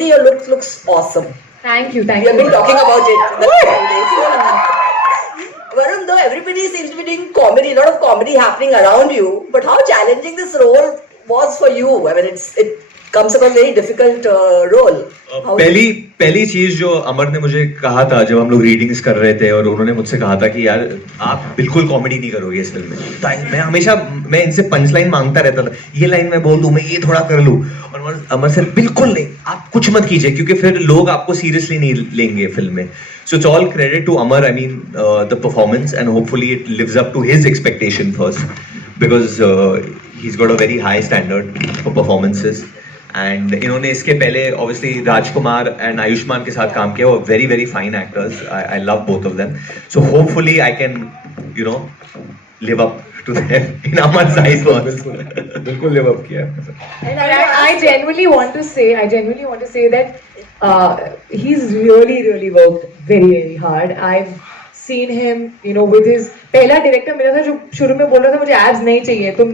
Kriti, your looks awesome. Thank you. We have been talking about it. Varun, though everybody seems to be doing comedy, a lot of comedy happening around you, but how challenging this role was for you? I mean, it comes across very difficult role. पहली चीज जो अमर ने मुझे कहा था जब हम लोग रीडिंग्स कर रहे थे और उन्होंने मुझसे कहा था कि यार आप बिल्कुल कॉमेडी नहीं करोगे इस फिल्म में, तो मैं इनसे पंच लाइन मांगता रहता था, ये लाइन मैं बोल दूं, मैं ये थोड़ा कर लूं, और अमर सर बिल्कुल नहीं, आप कुछ मत कीजिए क्योंकि फिर लोग आपको सीरियसली नहीं लेंगे फिल्म में. So it's all credit to Amar. I mean, the performance, and hopefully it lives up to his expectation first, because he's got a very high standard for performances. And इन्होंने इसके पहले obviously Rajkumar and Ayushman के साथ काम किया, वो very very fine actors. I love both of them. So hopefully I can, live up to them in Amar's eyes first. बिल्कुल live up किया. And I genuinely want to say that he's really worked very hard. I've seen him, with his पहला director मेरा था जो शुरू में बोल रहा था मुझे एब्स नहीं चाहिए, तुम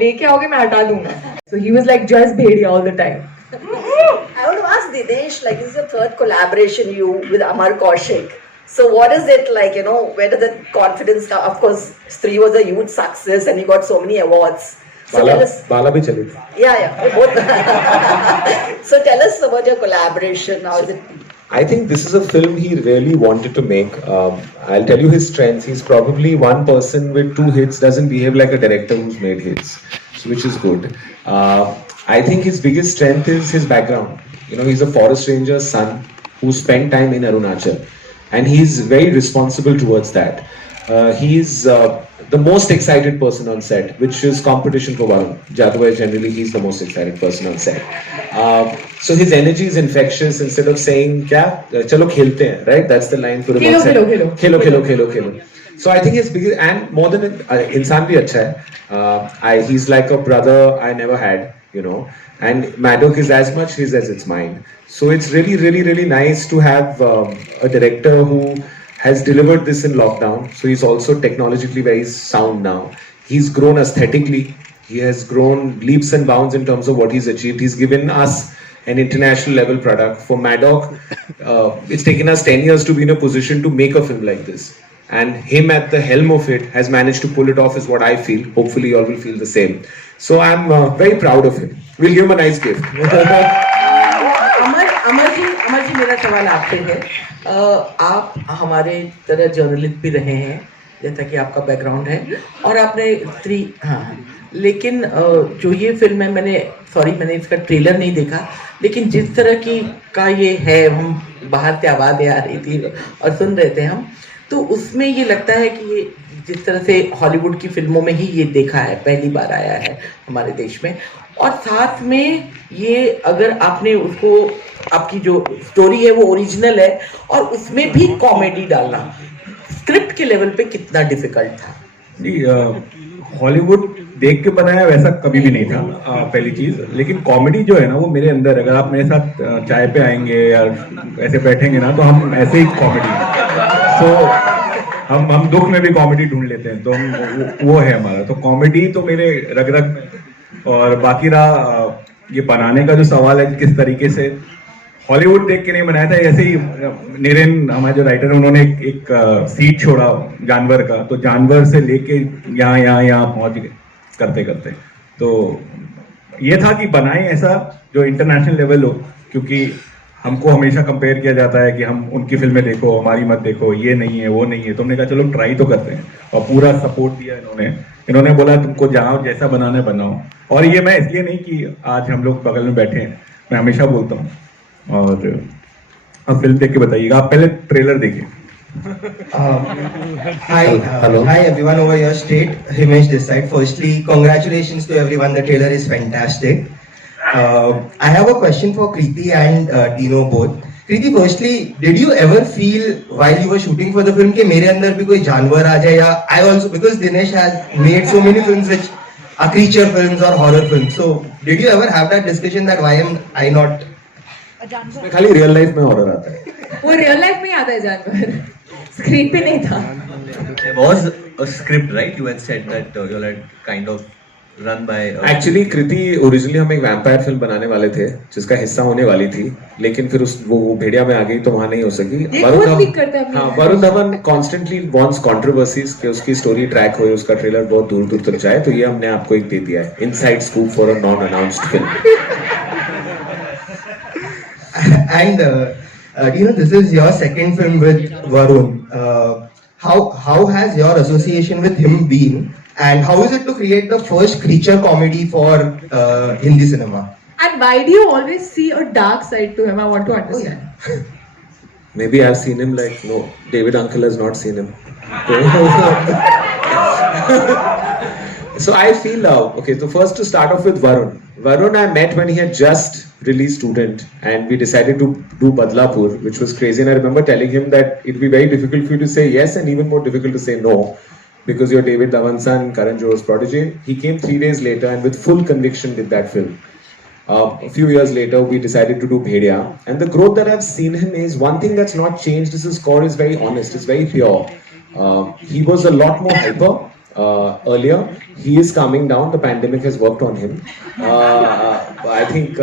लेके आओगे मैं हटा दूंगा. So he was like just Bhediya all the time. I want to ask Dinesh, like this is your third collaboration with Amar Kaushik. So what is it like, where does that confidence come? Of course, Stree was a huge success and he got so many awards. So Bala भी चली. Yeah, both. So tell us about your collaboration. How is it? I think this is a film he really wanted to make. I'll tell you his strengths. He's probably one person with 2 hits, doesn't behave like a director who's made hits, which is good. I think his biggest strength is his background. He's a forest ranger's son who spent time in Arunachal, and he's very responsible towards that. He's the most excited person on set, which is competition for Varun. Jadwa generally, he's the most excited person on set. So his energy is infectious. Instead of saying, "Kya? Chalo khelte hain," right? That's the line for him on set. Khelo. So I think his biggest, and more than insan bhi acha hai. He's like a brother I never had, And Madok is as much his as it's mine. So it's really nice to have a director who has delivered this in lockdown. So he's also technologically very sound now. He's grown aesthetically. He has grown leaps and bounds in terms of what he's achieved. He's given us an international level product. For Maddock, it's taken us 10 years to be in a position to make a film like this. And him at the helm of it has managed to pull it off is what I feel. Hopefully you all will feel the same. So I'm very proud of him. We'll give him a nice gift. Amar ji मेरा सवाल आपसे है. आप हमारे तरह journalist भी रहे हैं जैसा कि आपका बैकग्राउंड है और आपने लेकिन जो ये फिल्म है मैंने इसका ट्रेलर नहीं देखा, लेकिन जिस तरह का ये है, हम बाहर से आवाज़ें आ रही थी और सुन रहे थे हम, तो उसमें ये लगता है कि ये जिस तरह से हॉलीवुड की फिल्मों में ही ये देखा है, पहली बार आया है हमारे देश में. और साथ में ये अगर आपने उसको, आपकी जो स्टोरी है वो ओरिजिनल है और उसमें भी कॉमेडी डालना स्क्रिप्ट के लेवल पे कितना डिफिकल्ट था? जी, हॉलीवुड देख के बनाया वैसा कभी भी नहीं था, पहली चीज. लेकिन कॉमेडी जो है ना वो मेरे अंदर, अगर आप मेरे साथ चाय पे आएंगे या ऐसे बैठेंगे ना तो हम ऐसे ही कॉमेडी, तो हम दुख में भी कॉमेडी ढूंढ लेते हैं, तो हम वो है हमारा. तो कॉमेडी तो मेरे रग रग. और बाकी रहा ये बनाने का जो सवाल है, किस तरीके से हॉलीवुड देख के नहीं बनाया था, ऐसे ही निरेन हमारे जो राइटर हैं उन्होंने एक सीड छोड़ा जानवर का, तो जानवर से लेके यहाँ पहुंच गए करते करते. तो ये था कि बनाए ऐसा जो इंटरनेशनल लेवल हो, क्योंकि हमको हमेशा कंपेयर किया जाता है कि हम उनकी फिल्में देखो, हमारी मत देखो, ये नहीं है वो नहीं है. तो हमने कहा चलो ट्राई तो करते हैं, और पूरा सपोर्ट दिया इन्होंने बोला तुमको जहाँ जैसा बनाना है बनाओ. और ये मैं इसलिए नहीं कि आज हम लोग बगल में बैठे हैं, मैं हमेशा बोलता हूँ. और अब फिल्म देख के बताइएगा, आप पहले ट्रेलर देखिए. Hi everyone over here, State Himesh this side. Firstly, congratulations to everyone. The trailer is fantastic. I have a question for Kriti and Dino both. Kriti, firstly, did you ever feel while you were shooting for the film कि मेरे अंदर भी कोई जानवर आ जाए, या I also, because Dinesh has made so many films which are creature films or horror films. So did you ever have that discussion that why am I not? खाली real life में हॉरर आता है. वो real life में आता है जानवर, screen पे नहीं था. There was a script, right? You had said that you had kind of run by actually Kriti originally हम एक वैम्पायर फिल्म बनाने वाले थे जिसका हिस्सा होने वाली थी, लेकिन फिर उस वो भेड़िया में आ गई तो वहां नहीं हो सकी. ये बहुत weak करता है अपनी हाँ, Varun Dhawan constantly wants controversies कि उसकी स्टोरी ट्रैक हो, उसका ट्रेलर बहुत दूर दूर तक जाए, तो ये हमने आपको एक दे दिया है, inside scoop for a non announced film. And this is your second film with Varun. How has your association with him been, and how is it to create the first creature comedy for Hindi cinema? And why do you always see a dark side to him? I want to understand. Maybe I've seen him like no, David Uncle has not seen him. So I feel okay. So first to start off with Varun. Varun I met when he had just released Student, and we decided to do Badlapur, which was crazy. And I remember telling him that it would be very difficult for you to say yes, and even more difficult to say no, because you're David Dhawan's son, Karan Johar's protege. He came 3 days later and with full conviction did that film. A few years later, we decided to do Bhediya, and the growth that I've seen him is one thing that's not changed is his core is very honest, it's very pure. He was a lot more hyper earlier. He is calming down. The pandemic has worked on him. I think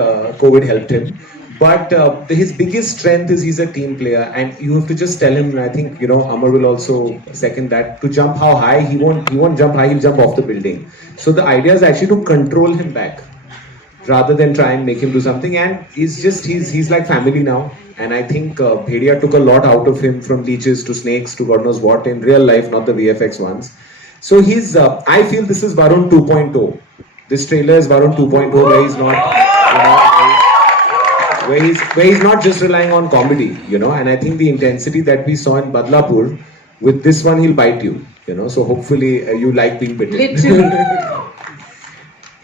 COVID helped him. But his biggest strength is he's a team player, and you have to just tell him. And I think Amar will also second that. To jump how high, he won't jump high. He'll jump off the building. So the idea is actually to control him back, rather than try and make him do something. And he's like family now. And I think Bhediya took a lot out of him, from leeches to snakes to God knows what in real life, not the VFX ones. So he's. I feel this is Varun 2.0. This trailer is Varun 2.0, where he's not, where he's not just relying on comedy, And I think the intensity that we saw in Badlapur, with this one he'll bite you, So hopefully you like being bitten. Literally.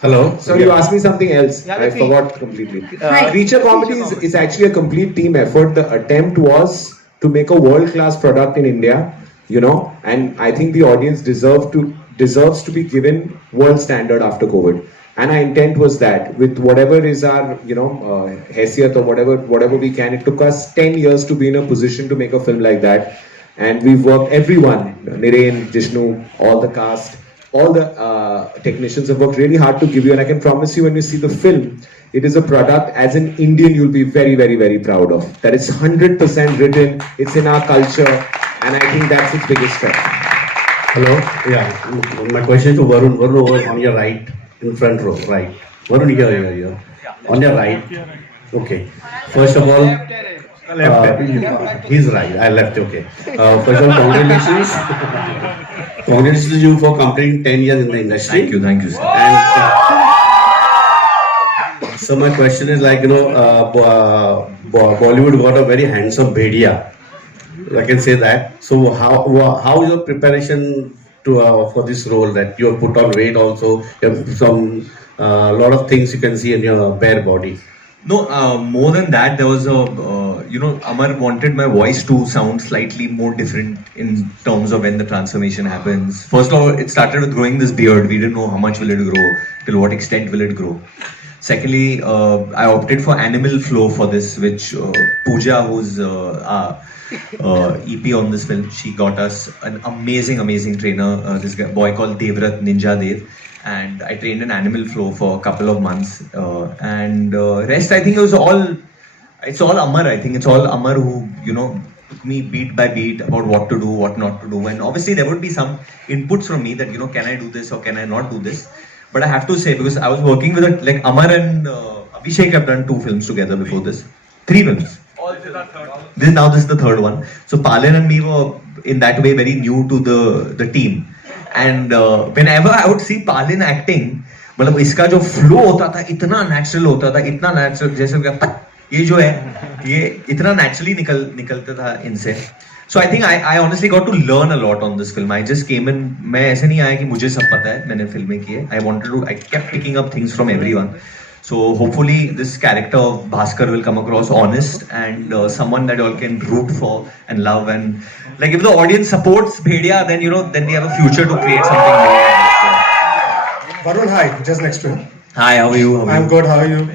Hello. So you asked me something else. I forgot completely. Creature comedy is actually a complete team effort. The attempt was to make a world-class product in India, and I think the audience deserves to be given world standard after COVID. And our intent was that with whatever is our, haisiyat or whatever we can. It took us 10 years to be in a position to make a film like that. And we've worked, everyone, Niren, Jishnu, all the cast, all the technicians have worked really hard to give you. And I can promise you, when you see the film, it is a product, as an Indian, you'll be very, very, very proud of. That it's 100% written, it's in our culture, and I think that's its biggest strength. Hello. Yeah. My question to Varun. Varun over on your right, in front row, right. Varun here. On your right. Okay. First of all, he's right. I left. Okay. First of all, congratulations. Congratulations to you for completing 10 years in the industry. Thank you, sir. And so my question is like, Bollywood got a very handsome Bhediya. I can say that. So how is your preparation to for this role, that you have put on weight also? You have some lot of things you can see in your bare body. No, more than that, there was Amar wanted my voice to sound slightly more different in terms of when the transformation happens. First of all, it started with growing this beard. We didn't know how much will it grow, till what extent will it grow. Secondly, I opted for animal flow for this, which Pooja, who's EP on this film, she got us an amazing trainer, this boy called Devrat Ninja Dev, and I trained in animal flow for a couple of months, and rest I think it's all Amar. I think it's all Amar who took me beat by beat about what to do, what not to do, and obviously there would be some inputs from me that can I do this or can I not do this. But I have to say, because I was working with like Amar and Abhishek have done 2 films together before this, 3 films. This is the third one. So Palin and me were in that way very new to the team. And whenever I would see Palin acting, मतलब इसका जो flow होता था इतना natural होता था, इतना natural, जैसे ये जो है ये इतना नेचुरली निकलता था इनसे. So I think I honestly got to learn a lot on this film. I just came in, मैं ऐसे नहीं आया कि मुझे सब पता है, मैंने फिल्में की है. I kept picking up things from everyone. So hopefully this character of Bhaskar will come across honest and someone that you all can root for and love, and like if the audience supports Bhediya, then then we have a future to create something new. Varun, hi, just next to him. Hi, how are you? I'm good, how are you?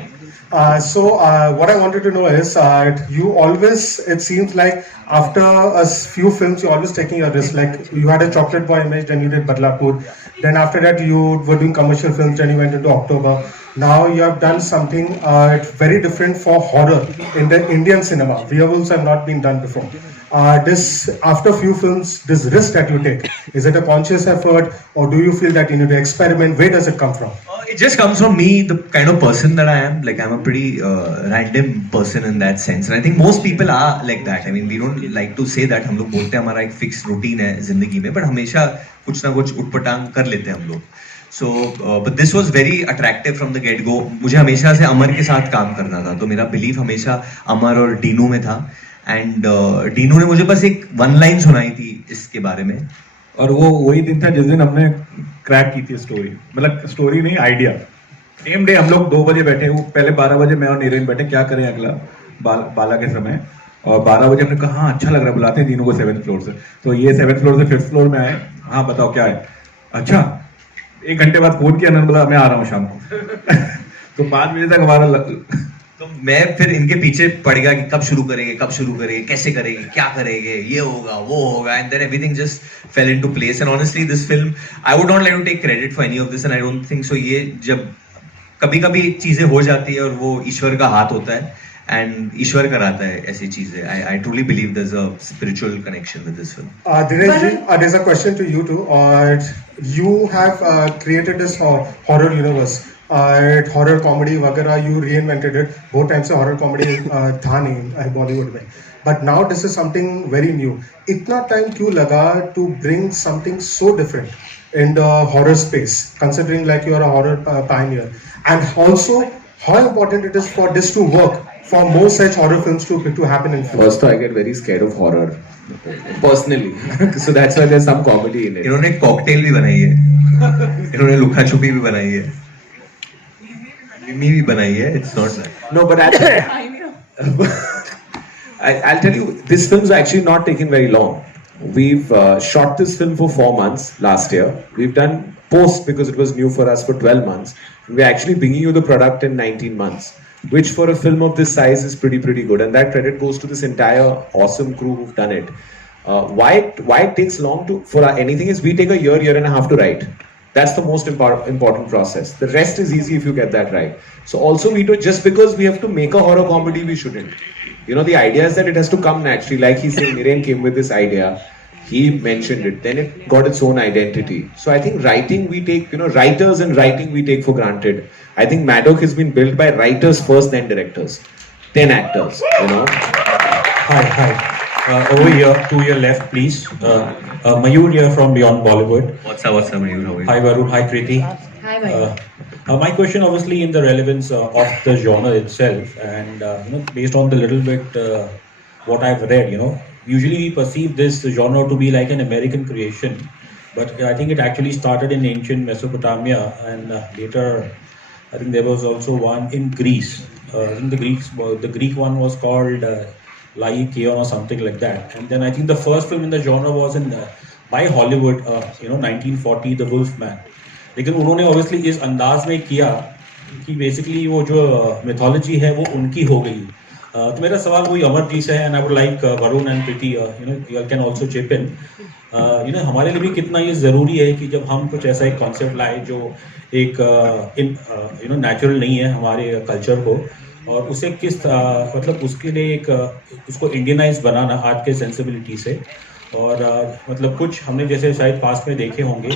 What I wanted to know is, you always, it seems like after few films, you're always taking a risk. Like you had a Chocolate Boy image, then you did Badlapur. Then after that, you were doing commercial films, then you went into October. Now you have done something very different for horror in the Indian cinema. Werewolves have not been done before. After few films, this risk that you take, is it a conscious effort, or do you feel that you need to experiment? Where does it come from? It just comes from me, the kind of person that I am. Like I'm a pretty random person in that sense, and I think most people are like that. I mean, we don't like to say that. हम लोग बोलते हैं हमारा एक fix routine है जिंदगी में, but हमेशा कुछ ना कुछ उटपटांग कर लेते हैं हम लोग. So, but this was very attractive from the get go. मुझे हमेशा से अमर के साथ काम करना था, तो मेरा बिलीफ हमेशा अमर और डीनू में था. एंड डीनू ने मुझे बस एक वन लाइन सुनाई थी इसके बारे में, और वो वही दिन था जिस दिन हमने क्रैक की थी स्टोरी, मतलब स्टोरी नहीं आइडिया. सेम डे हम लोग 2 बजे बैठे, वो पहले 12 बजे मैं और नीरेन बैठे क्या करें अगला बाला के समय, और 12 बजे हमने कहा हाँ अच्छा लग रहा है, बुलाते हैं तीनों को 7th फ्लोर से. तो ये 7th फ्लोर से 5th फ्लोर में आए, हाँ बताओ क्या है, अच्छा 1 घंटे बाद फोन किया, बोला मैं आ रहा हूँ शाम को. तो 5 बजे तक हमारा तो मैं फिर इनके पीछे पड़ गया कि कब शुरू करेंगे, कैसे करेंगे, क्या करेंगे, ये होगा वो होगा, and then everything just fell into place. And honestly this film, I would not like to take credit for any of this, and I don't think so. ये जब कभी कभी चीजें हो जाती है और वो ईश्वर का हाथ होता है, एंड ईश्वर कराता है ऐसी चीजें. I truly believe there is a spiritual connection with this film. Dinesh ji, there's a question to you too. You have created this horror universe. Horror comedy वगैरह you reinvented it. बहुत time से horror comedy था नहीं बॉलीवुड में, but now this is something very new. इतना time क्यों लगा to bring something so different in the horror space, considering like you are a horror pioneer, and also how important it is for this to work, for more such horror films to happen in film. First, I get very scared of horror personally, so that's why there's some comedy in it. इन्होंने cocktail भी बनाई है, इन्होंने लुका छुपी भी बनाई है, मिमी भी बनाई है. It's not No, but actually, I'll tell you, this film's actually not taken very long. We've shot this film for 4 months last year. We've done post because it was new for us for 12 months. We're actually bringing you the product in 19 months, which for a film of this size is pretty good. And that credit goes to this entire awesome crew who've done it. Why it takes long for anything is we take a year and a half to write. That's the most important process. The rest is easy if you get that right. So also we do, just because we have to make a horror comedy, we shouldn't. You know, the idea is that it has to come naturally. Like he said, Niren came with this idea. He mentioned it. Then it got its own identity. So I think writing we take, writers and writing we take for granted. I think Maddock has been built by writers first, then directors. 10 actors, Hi. Over here, to your left, please. Mayur here from Beyond Bollywood. What's up, Mayur? How are you? Hi, Varun. Hi, Kriti. Hi, Mayur. My question, obviously, in the relevance of the genre itself, and based on the little bit what I've read, usually we perceive this genre to be like an American creation, but I think it actually started in ancient Mesopotamia, and later, I think there was also one in Greece. I think the Greek one was called Lycaon or something like that. And then I think the first film in the genre was by Hollywood, 1940, The Wolfman. लेकिन उन्होंने obviously इस अंदाज में किया कि basically वो जो mythology है वो उनकी हो गई. तो मेरा सवाल वही अमर जी से है, and I would like Varun and Kriti, you can also chip in. हमारे लिए भी कितना ये ज़रूरी है कि जब हम कुछ ऐसा एक कॉन्सेप्ट लाए जो एक नेचुरल नहीं है हमारे कल्चर को, और उसे किस मतलब उसके लिए एक उसको इंडियनाइज बनाना आज के सेंसिबिलिटी से. और मतलब कुछ हमने जैसे शायद पास्ट में देखे होंगे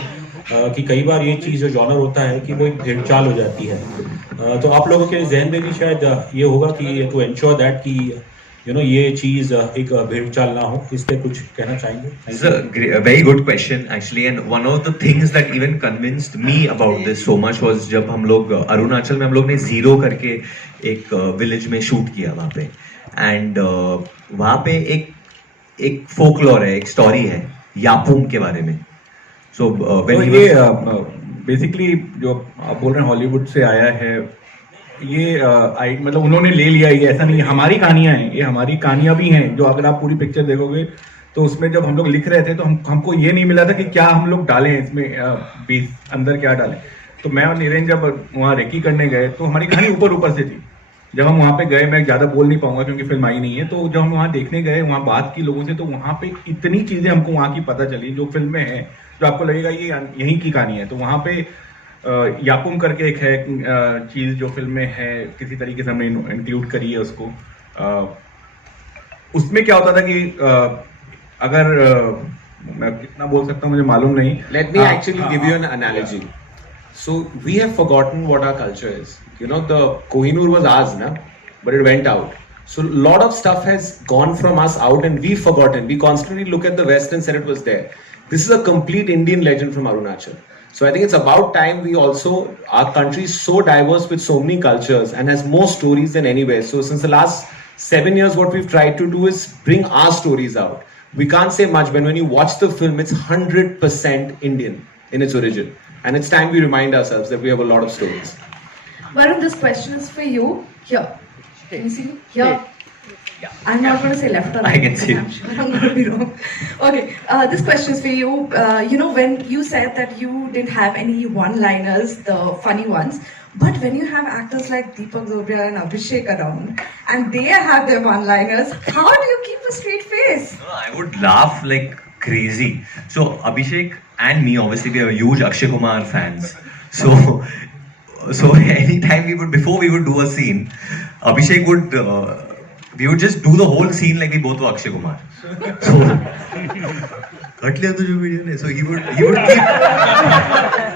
कि कई बार ये चीज़ जो जॉनर होता है कि वो एक भेड़चाल हो जाती है. तो आप लोगों के जहन में भी शायद ये होगा कि टू एंश्योर दैट कि ये चीज़ एक भेड़चाल ना हो, इस पे कुछ कहना चाहेंगे? It's a very good question actually, and one of the things that even convinced me about this so much was जब हम लोग अरुणाचल में हम लोग ने जीरो करके एक विलेज में शूट किया वहाँ पे, एंड वहाँ पे एक फोकलोर है, एक स्टोरी है यापुम के बारे में. सो बेसिकली जो आप बोल रहे हैं हॉलीवुड से आया है ये मतलब उन्होंने ले लिया, ये ऐसा नहीं है हमारी कहानियां हैं, ये हमारी कहानियां भी हैं. जो अगर आप पूरी पिक्चर देखोगे तो उसमें जब हम लोग लिख रहे थे तो हमको ये नहीं मिला था कि क्या हम लोग डालें इसमें बीच अंदर क्या डालें. तो मैं और नीरेन जब वहाँ रेकी करने गए तो हमारी कहानी ऊपर से थी, जब हम वहाँ पे गए, मैं ज़्यादा बोल नहीं पाऊंगा क्योंकि फिल्म आई नहीं है, तो जब हम वहाँ देखने गए, वहाँ बात की लोगों से, तो वहाँ पे इतनी चीज़ें हमको वहाँ की पता चली जो फिल्म में है, जो आपको लगेगा ये यहीं की कहानी है। तो वहाँ पे याकुम करके एक है चीज़ जो फिल्म में है, किसी तरीके से हमने इंक्लूड करी है उसको। उसमें क्या होता था कि अगर मैं कितना बोल सकता हूँ मुझे मालूम नहीं। Let me actually give you an analogy. So we have forgotten what our culture is. You know, the Kohinoor was ours, na? But it went out. So a lot of stuff has gone from us out and we've forgotten. We constantly look at the West and said it was there. This is a complete Indian legend from Arunachal. So I think it's about time we also, our country is so diverse with so many cultures and has more stories than anywhere. So since the last 7 years, what we've tried to do is bring our stories out. We can't say much, but when you watch the film, it's 100% Indian in its origin. And it's time we remind ourselves that we have a lot of stories. Varun, this question is for you. Here. Can you see me? Here. I'm not going to say left or right. I can see. I'm sure I'm going to be wrong. Okay, this question is for you. You know, when you said that you didn't have any one-liners, the funny ones, but when you have actors like Deepak Zobria and Abhishek around, and they have their one-liners, how do you keep a straight face? No, I would laugh like crazy. So Abhishek and me, obviously, we are huge Akshay Kumar fans. So anytime before we would do a scene, Abhishek would, we would just do the whole scene like we both were Akshay Kumar. So, cut लिया तो जो video ने, so he would keep,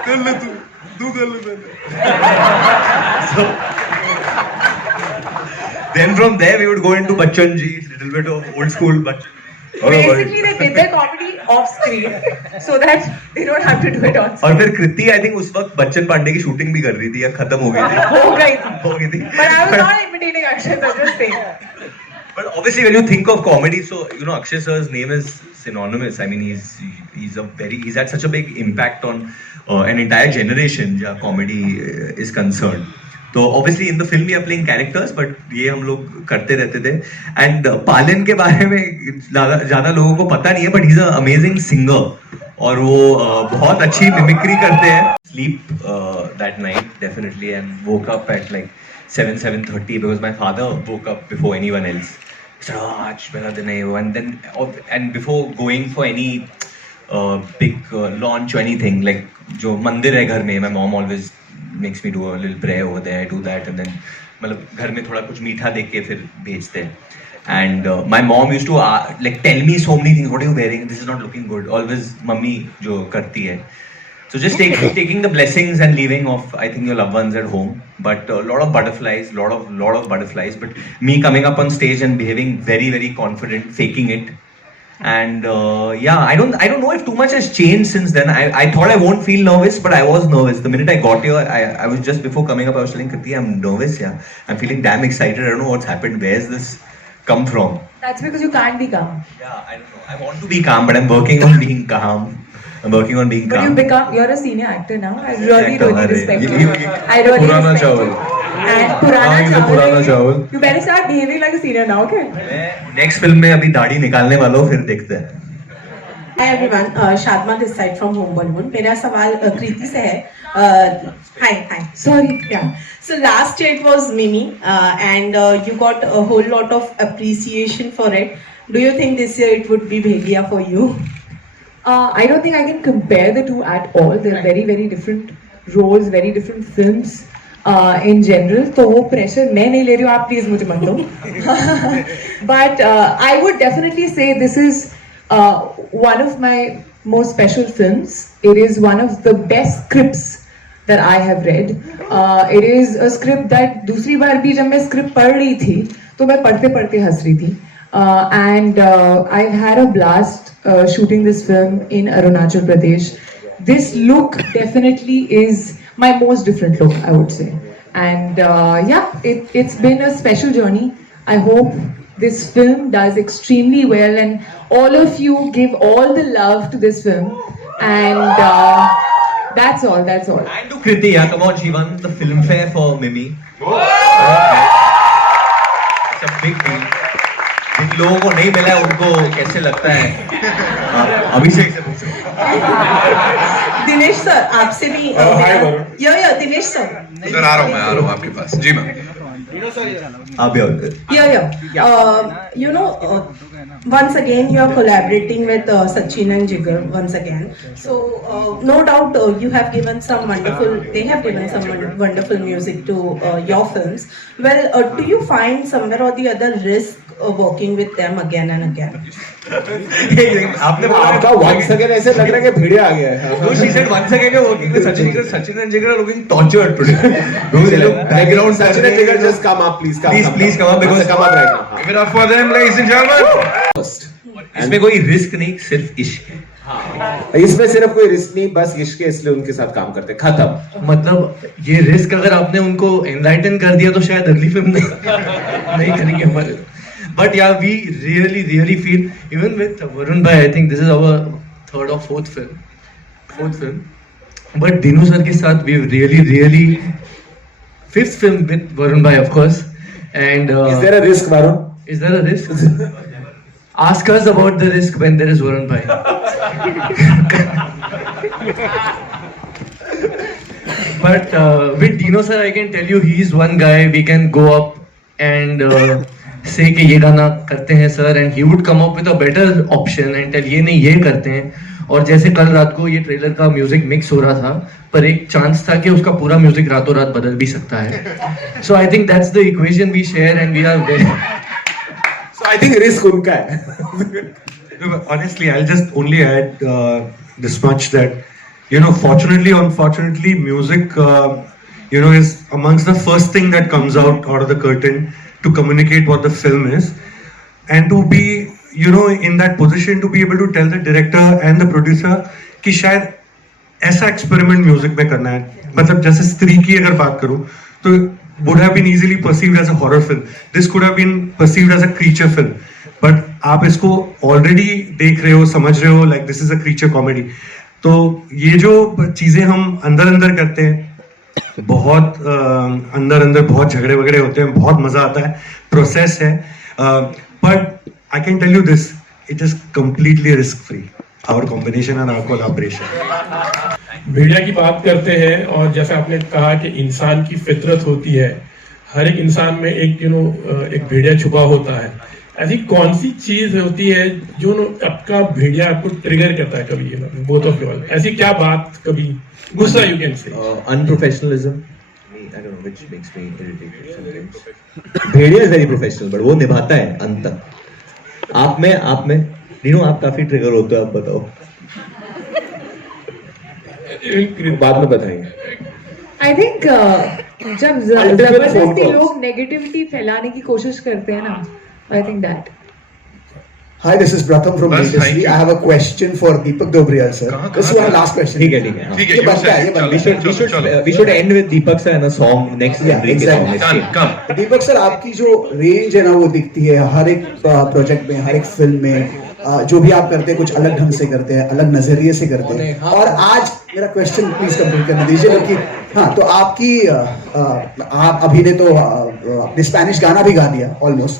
कर ले तू कर ले पहले. So then from there we would go into Bachchan ji, little bit of old school Bachchan. Basically, they did their comedy off screen so that they don't have to do it on screen. और फिर कृति I think उस वक्त बच्चन पांडे की shooting भी कर रही थी या खत्म हो गई थी. हो गई थी. But I was not imitating Akshay, so just saying. But obviously, when you think of comedy, so you know Akshay sir's name is synonymous. I mean, he's had such a big impact on an entire generation जहाँ comedy is concerned. तो obviously in the film we are playing characters, but ये हम लोग करते रहते थे. And पालन के बारे में ज़्यादा लोगों को पता नहीं है, but he's an amazing singer और वो बहुत अच्छी mimicry करते हैं. Sleep that night definitely and woke up at like 7:30 because my father woke up before anyone else. He said, "Oh, आज पहला दिन है," and before going for any big launch or anything, like जो मंदिर है घर में, my mom always makes me do a little prayer over there, I do that, and then मतलब घर में थोड़ा कुछ मीठा देख के फिर भेजते हैं. And my mom used to like tell me so many things. What are you wearing? This is not looking good. Always mummy जो करती है. So just taking the blessings and leaving of I think your loved ones at home. But a lot of butterflies, lot of butterflies. But me coming up on stage and behaving very very confident, faking it. And yeah, I don't know if too much has changed since then. I thought I won't feel nervous, but I was nervous. The minute I got here, I was just before coming up, I was telling Kriti, I'm nervous. Yeah, I'm feeling damn excited. I don't know what's happened. Where's this come from? That's because you can't be calm. Yeah, I don't know. I want to be calm, but I'm working on being calm. But you're a senior actor now. I really respect you. I really respect you. And Purana Chawal. You better start behaving like a senior now, okay? Next film में अभी दाढ़ी निकालने वाला हूँ, फिर देखते हैं. Hi everyone, Shadma this side from Home Bollywood. मेरा सवाल कृति से है. Hi. Sorry. Yeah. So last year it was Mimi, and you got a whole lot of appreciation for it. Do you think this year it would be Bhedia for you? I don't think I can compare the two at all. They're very, very different roles, very different films in general. तो वो pressure मैं नहीं ले रही हूँ, आप please मुझे मत दो. But I would definitely say this is one of my most special films. It is one of the best scripts that I have read. It is a script that दूसरी बार भी जब मैं script पढ़ रही थी तो मैं पढ़ते पढ़ते हंस रही थी. And I've had a blast shooting this film in Arunachal Pradesh. This look definitely is my most different look, I would say. And yeah, it's been a special journey. I hope this film does extremely well and all of you give all the love to this film. And that's all. And to Kriti, yeah, come on, she won the Filmfare for Mimi. It's a big deal. जिन लोगों को नहीं मिला है उनको कैसे लगता है? अभिषेक से पूछो. दिनेश सर आपसे भी. हाय वरुण. दिनेश सर. सर आ रहा हूँ आपके पास. जी मैम. आप भी और Once again you are collaborating with Sachin and Jigar once again. So no doubt you have given some wonderful. They have given some wonderful music to your films. Well, do you find somewhere or the other risk working with them again and again? आपने आपका once again ऐसे लग रहा है कि भेड़िया आ गया है. No, she said once again you're working with Sachin and Jigar are looking tortured today. Background Sachin and Jigar, just come up, please come. Please come up because come up right now. give it up for them, ladies and gentlemen. इसमें कोई risk नहीं, सिर्फ इश्क है. इसमें सिर्फ कोई risk नहीं, बस इश्क है, इसलिए उनके साथ काम करते. खत्म. मतलब ये रिस्क अगर आपने उनको एनलाइटन कर दिया तो शायद अगली फिल्म नहीं करेंगे हमारे. But yeah, we really feel, even with Varun Bhai, I think this is our third or fourth film. But Dinu sir के साथ we really fifth film with Varun Bhai, of course. And Is there a risk, Varun? Is there a risk? Ask us about the risk when there is Varun Bhai. But with Dino sir, I can tell you, he is one guy we can go up and say कि ये गाना करते हैं sir, and he would come up with a better option and tell ये नहीं ये करते हैं. और जैसे कल रात को ये ट्रेलर का म्यूजिक मिक्स हो रहा था, पर एक चांस था कि उसका पूरा म्यूजिक रातों रात बदल भी सकता है. So I think that's the equation we share and we are very. So I think risk उनका है. Honestly, I'll just only add this much that, fortunately or unfortunately, music, is amongst the first thing that comes out of the curtain to communicate what the film is, and to be, in that position to be able to tell the director and the producer कि शायद ऐसा experiment music में करना है. मतलब जैसे स्त्री की अगर बात करूं तो would have been easily perceived as a horror film. This could have been perceived as a creature film. But आप इसको already देख रहे हो, समझ रहे हो, like this is a creature comedy. तो ये जो चीजें हम अंदर करते हैं, बहुत अंदर बहुत झगड़े वगड़े होते हैं, बहुत मजा आता है, प्रोसेस है. But I can tell you this, it is completely risk free. Our combination and our collaboration. भेड़िया की बात करते हैं, और जैसे आपने कहा कि इंसान की फितरत होती है, हर एक इंसान में एक भेड़िया छुपा होता है. ऐसी कौन सी चीज होती है जो आपका भेड़िया आपको ट्रिगर करता है कभी, बोथ ऑफ यू ऑल? ऐसी क्या बात, कभी गुस्सा, you can say unprofessionalism. I don't know which makes me irritated sometimes. Bhediya is very professional, but वो निभाता है अंत तक. आप में नीनू, आप काफी ट्रिगर होते हो, आप बताओ. बाद में बताएंगे. I think जब जबरदस्ती लोग नेगेटिविटी फैलाने की कोशिश करते हैं ना, I think that. Hi, this is Pratham from Legacy. I have a question for Deepak Dobriyal sir. This is one last question. ठीक है. We should end with Deepak sir and a song next. Come. Deepak sir, आपकी जो range है ना वो दिखती है हर एक प्रोजेक्ट में, हर एक फिल्म में. जो भी आप करते हैं कुछ अलग ढंग से करते हैं, अलग नजरिए से करते हैं. और आज मेरा क्वेश्चन प्लीज कंप्लीट करने दीजिए कि हाँ, तो आपकी आप अभी ने तो अपने स्पेनिश गाना भी गा दिया ऑलमोस्ट,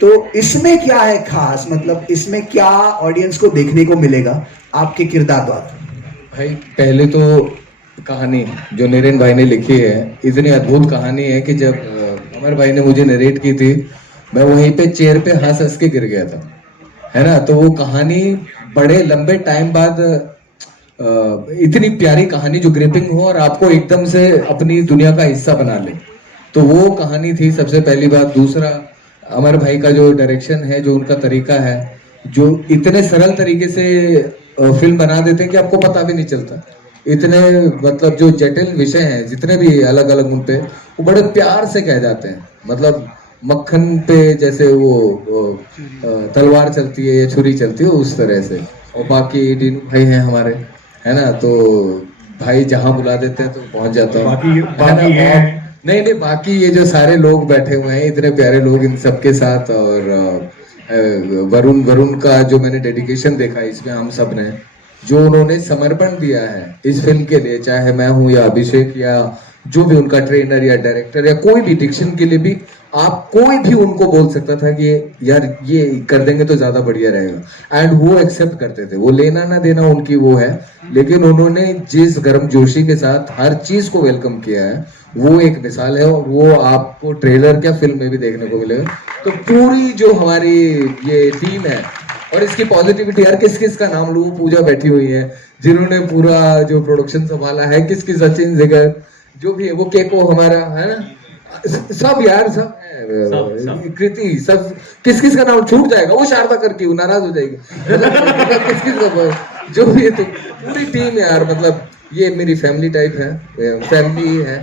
तो इसमें क्या है खास, मतलब इसमें क्या ऑडियंस को देखने को मिलेगा आपके किरदार द्वारा? भाई पहले तो कहानी जो नरेन भाई ने लिखी है, इतनी अद्भुत कहानी है कि जब अमर भाई ने मुझे नरेट की थी, मैं वहीं पे चेयर पे हंस के गिर गया था, है ना. तो वो कहानी बड़े लंबे टाइम बाद इतनी प्यारी कहानी जो ग्रिपिंग हो और आपको एकदम से अपनी दुनिया का हिस्सा बना ले, तो वो कहानी थी सबसे पहली बात. दूसरा, अमर भाई का जो डायरेक्शन है, जो उनका तरीका है, जो इतने सरल तरीके से फिल्म बना देते हैं कि आपको पता भी नहीं चलता. इतने मतलब जो जटिल विषय हैं जितने भी अलग अलग उन पे, वो बड़े प्यार से कह जाते हैं. मतलब मक्खन पे जैसे वो तलवार चलती है या छुरी चलती है, उस तरह से. और बाकी डीनू भाई हैं हमारे, है ना, तो भाई जहाँ बुला देते हैं तो पहुंच जाता हूँ. नहीं, बाकी ये जो सारे लोग बैठे हुए हैं, इतने प्यारे लोग, इन सबके साथ. और वरुण का जो मैंने डेडिकेशन देखा इसमें, हम सब ने जो उन्होंने समर्पण दिया है इस फिल्म के लिए, चाहे मैं हूँ या अभिषेक या जो भी उनका ट्रेनर या डायरेक्टर या कोई भी डिक्शन के लिए भी आप कोई भी उनको बोल सकता था कि यार ये कर देंगे तो ज्यादा बढ़िया रहेगा, एंड वो एक्सेप्ट करते थे। वो लेना ना देना उनकी वो है, लेकिन उन्होंने जिस गर्मजोशी के साथ हर चीज को वेलकम किया है वो एक मिसाल है, और वो आपको ट्रेलर क्या फिल्म में भी देखने को मिलेगा। तो पूरी जो हमारी ये टीम है और इसकी पॉजिटिविटी, यार किस किस का नाम लूं, पूजा बैठी हुई है जिन्होंने पूरा जो प्रोडक्शन संभाला है, किसकी सचिन जिगर जो भी है, वो केको हमारा है ना, सब यार सब कृति, सब किस किस का नाम छूट जाएगा, वो शारदा करके वो नाराज हो जाएगी, मतलब किस किस का जो भी है, तो पूरी टीम यार, मतलब ये मेरी फैमिली टाइप है, फैमिली है।